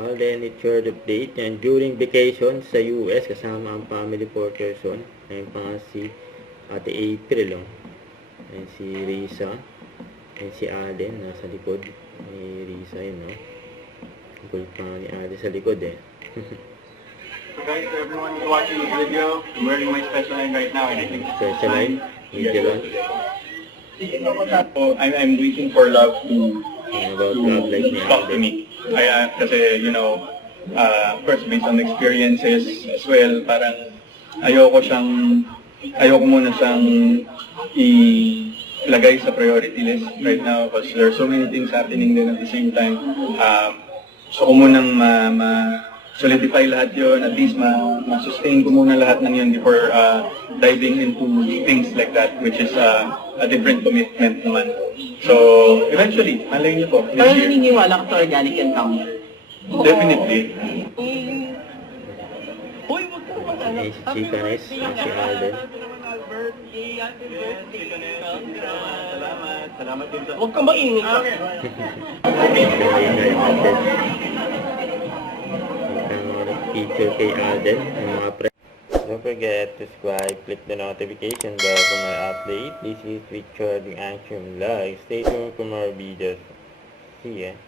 Alden, it's your update. And during vacation sa US, kasama ang family 4 person. Ayun pa nga si Ate April, oh. Ayun si Risa. Ayun si Alden, nasa likod. May Risa yun, no? Cool pa nga ni Alden sa likod, eh. So guys, to everyone who's watching this video, I'm wearing my special line right now. I think Special line, video lang. So, I'm waiting for love to About love like ni talk to Alden. me. Kasi, you know, first based on experiences as well, parang ayoko muna siyang ilagay sa priority list right now because there are so many things happening then at the same time. So ko munang solidify lahat yon, at least ma-sustain ko muna lahat ng yun before diving into things like that, which is a different commitment naman. So, eventually, malay niyo po, this Pero year. naniniwala ka sa organic encounter? Definitely. Uy, wag ka naman Ay, si Chikanes, si Alden. Salamat din sa... Huwag kang maingit. Ayun na yung Alden. Picture kay Alden, yung mga pre. Don't forget to subscribe, click the notification bell for my update. This is Richard, the Action Live. Stay tuned for more videos. See ya.